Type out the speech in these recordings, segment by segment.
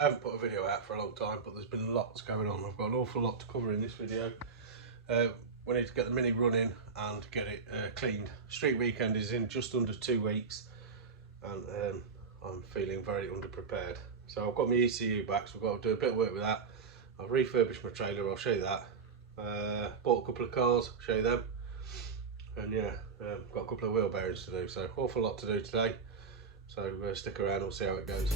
I haven't put a video out for a long time, but there's been lots going on. I've got an awful lot to cover in this video. We need to get the Mini running and get it cleaned. Street weekend is in just under 2 weeks, and I'm feeling very underprepared. So I've got my ECU back, so I've got to do a bit of work with that. I've refurbished my trailer, I'll show you that. Bought a couple of cars, show you them. And yeah, got a couple of wheel bearings to do, so awful lot to do today. So stick around, we'll see how it goes.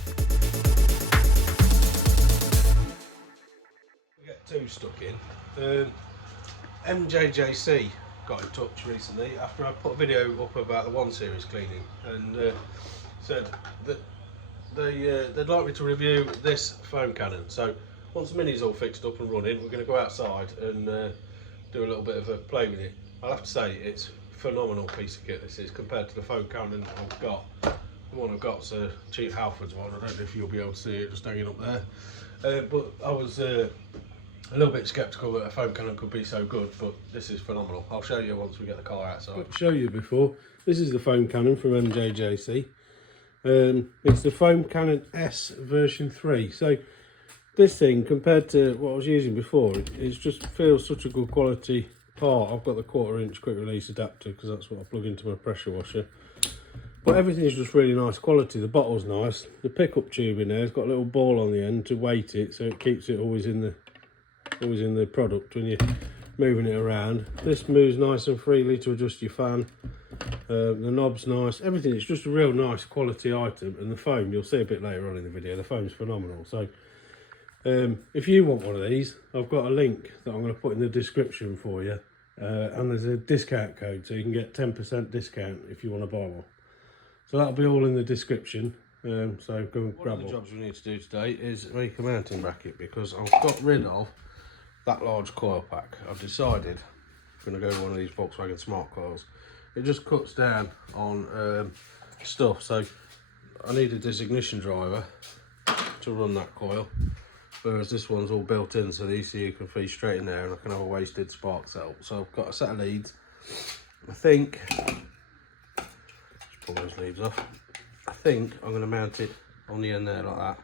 We get two stuck in. MJJC got in touch recently after I put a video up about the 1 Series cleaning, and said that they'd like me to review this foam cannon. So once the Mini's all fixed up and running, we're going to go outside and do a little bit of a play with it. I'll have to say it's a phenomenal piece of kit this is compared to the foam cannon I've got. The one I've got's a cheap Halfords one. I don't know if you'll be able to see it just hanging up there. But I was a little bit sceptical that a foam cannon could be so good, but this is phenomenal. I'll show you once we get the car outside. I'll show you before. This is the foam cannon from MJJC. It's the foam cannon S version 3. So this thing, compared to what I was using before, it just feels such a good quality part. I've got the 1/4 inch quick release adapter because that's what I plug into my pressure washer. But everything is just really nice quality. The bottle's nice. The pickup tube in there has got a little ball on the end to weight it, so it keeps it always in the product when you're moving it around. This moves nice and freely to adjust your fan. The knob's nice. Everything is just a real nice quality item, and the foam, you'll see a bit later on in the video, the foam's phenomenal. So if you want one of these, I've got a link that I'm going to put in the description for you, and there's a discount code, so you can get 10% discount if you want to buy one. So that'll be all in the description. So go and grab one. One of the jobs we need to do today is make a mounting bracket, because I've got rid of that large coil pack. I've decided I'm going to go with one of these Volkswagen Smart Coils. It just cuts down on stuff, so I needed this ignition driver to run that coil, whereas this one's all built in, so the ECU can feed straight in there and I can have a wasted spark setup. So I've got a set of leads. I think, just pull those leads off. I think I'm going to mount it on the end there like that.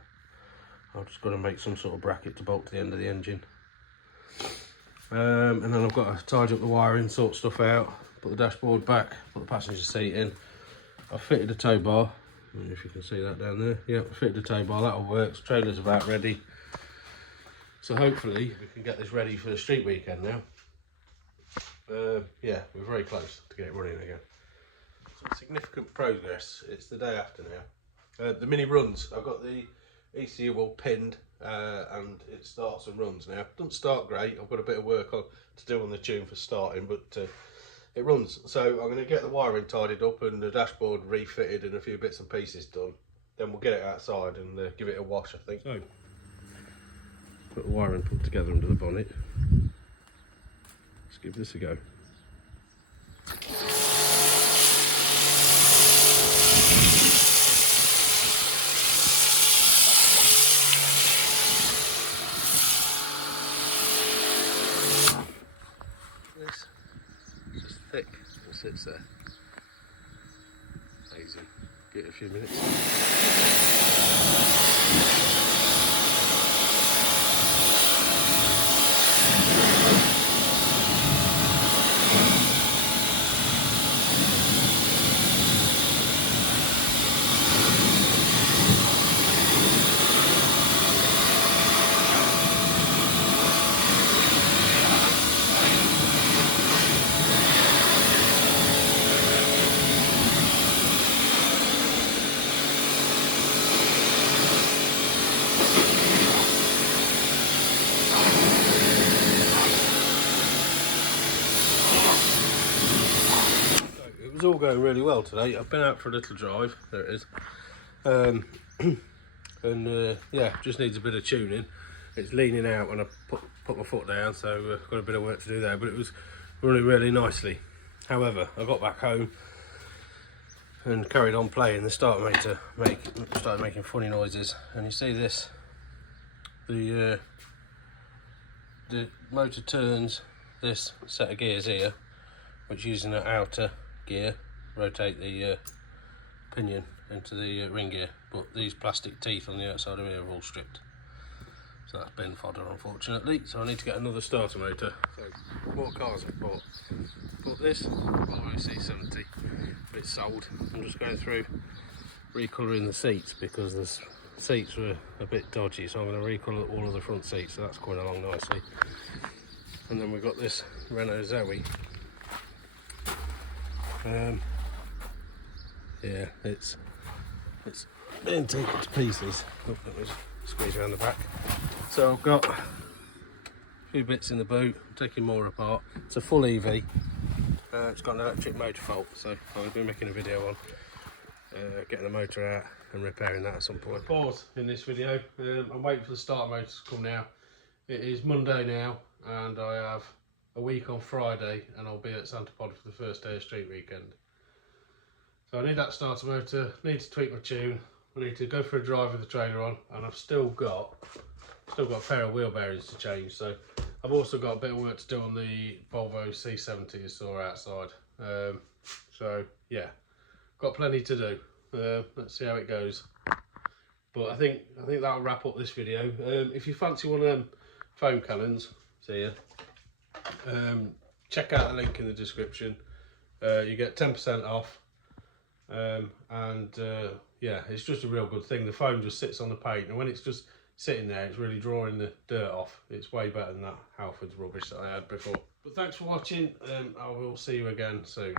I've just got to make some sort of bracket to bolt to the end of the engine. And then I've got to tidy up the wiring, sort stuff out, put the dashboard back, put the passenger seat in. I've fitted a tow bar. I don't know if you can see that down there. Yeah, I fitted a tow bar, that'll work. Trailer's about ready. So hopefully we can get this ready for the street weekend now. Yeah, we're very close to get it running again. Some significant progress. It's the day after now. The Mini runs. I've got the ECU all pinned, and it starts and runs now. It doesn't start great. I've got a bit of work to do on the tune for starting, but it runs. So I'm going to get the wiring tidied up and the dashboard refitted and a few bits and pieces done. Then we'll get it outside and give it a wash, I think. So, got the wiring put together under the bonnet. Let's give this a go. This is just thick, it sits there. Easy. Give it a few minutes. It's all going really well today. I've been out for a little drive. There it is. Yeah, just needs a bit of tuning. It's leaning out when I put my foot down, so got a bit of work to do there, but it was running really nicely. However, I got back home and carried on playing. They started making funny noises, and you see this. The motor turns this set of gears here, which using an outer gear rotate the pinion into the ring gear, but these plastic teeth on the outside of here are all stripped. So that's bin fodder, unfortunately. So I need to get another starter motor. So more cars I've bought. Bought this Volvo C70, but it's sold. I'm just going through recolouring the seats because the seats were a bit dodgy. So I'm going to recolour all of the front seats. So that's going along nicely. And then we've got this Renault Zoe. Yeah, it's being taken to pieces. Oh, let me squeeze around the back. So I've got a few bits in the boot. I'm taking more apart. It's a full EV. It's got an electric motor fault, so I'll be making a video on getting the motor out and repairing that at some point. Pause in this video. I'm waiting for the starter motor to come now. It is Monday now, and I have a week on Friday, and I'll be at Santa Pod for the first day of street weekend. So I need that starter motor, need to tweak my tune, I need to go for a drive with the trailer on, and I've still got a pair of wheel bearings to change. So I've also got a bit of work to do on the Volvo C70 you saw outside. So yeah, got plenty to do. Let's see how it goes. But I think that'll wrap up this video. If you fancy one of them foam cannons, see ya. Check out the link in the description. You get 10% off. Yeah, it's just a real good thing. The foam just sits on the paint, and when it's just sitting there, it's really drawing the dirt off. It's way better than that Halfords rubbish that I had before. But thanks for watching, and I will see you again soon.